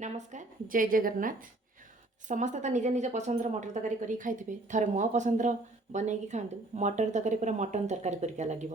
नमस्कार जय जगन्नाथ। समस्त तो निज निज पसंद मटर तरकारी कर खाई थे मो पसंद बनई खातु मटर तरकारी पूरा मटन तरकारी परिका लगे।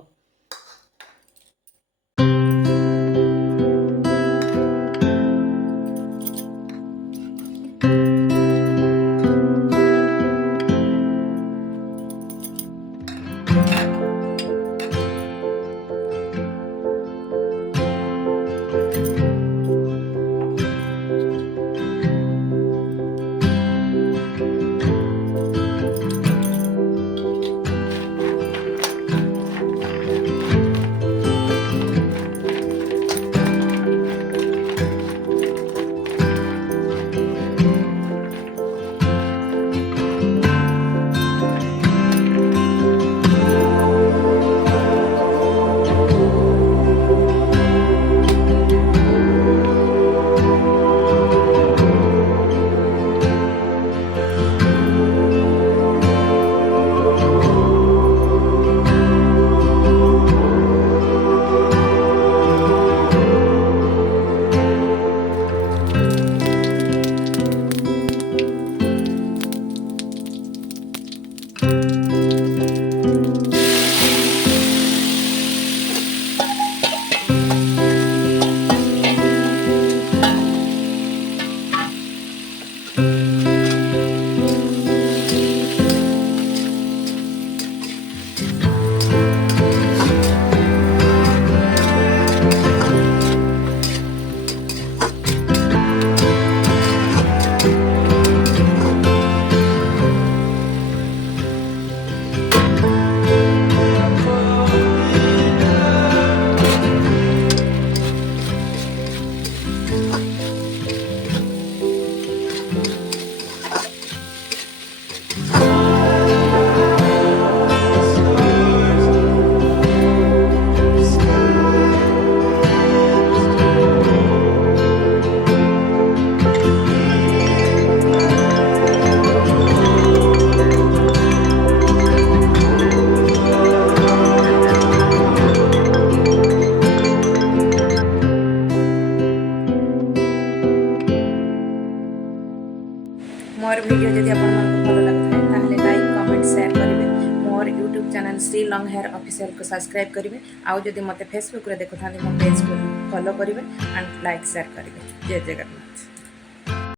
मोर वीडियो जदि आपको भल लगे ताहले लाइक कमेंट शेयर करेंगे। More YouTube channel Shri long hair official को सब्सक्राइब करेंगे। आउ जदि मते फेसबुक रे देखुथांती मो पेज को फॉलो करेंगे एंड लाइक शेयर करेंगे। जय जगन्नाथ।